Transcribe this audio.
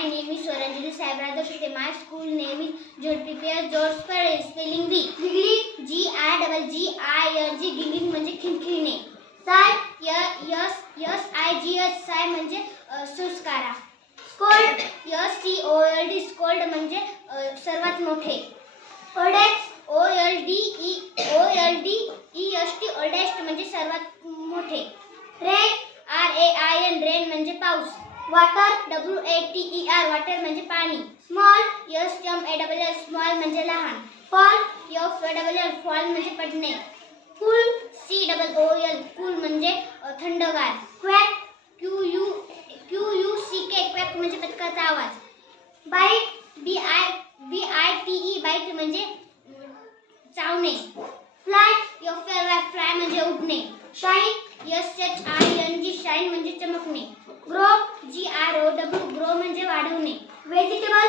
My name is Swaranjali Saibradha Shute. My school name is JPPS George Square. Spelling B. Giggling. G-I-G-G-I-N-G. Giggling म्हणजे खिलखिलणे. S-I-G-H. साय म्हणजे सुस्कारा. Scold. S-C-O-L-D. Scold म्हणजे सर्वात मोठे. Oldest. O-L-D-E-S-T. Oldest म्हणजे सर्वात मोठे. Rain. R-A-I-N. Rain म्हणजे पाऊस. Water. W-A-T-E-R. Water म्हणजे पाणी. Small. S-M-A-L-L. Small म्हणजे लहान. Fall. F-A-L-L. Fall म्हणजे पडणे. Cool. C-O-O-L. Cool म्हणजे थंडगार. Quack. Q-U-C-K. Quack म्हणजे बदकाचा आवाज. Bite. B-I-T-E. Bite म्हणजे चावणे. Fly. F-L-Y. Fly म्हणजे उडणे. Shine. S-H-I-N-G. Shine म्हणजे चमकणे. Grow. G-R-O-W. Grow म्हणजे वाढवणे. Vegetable.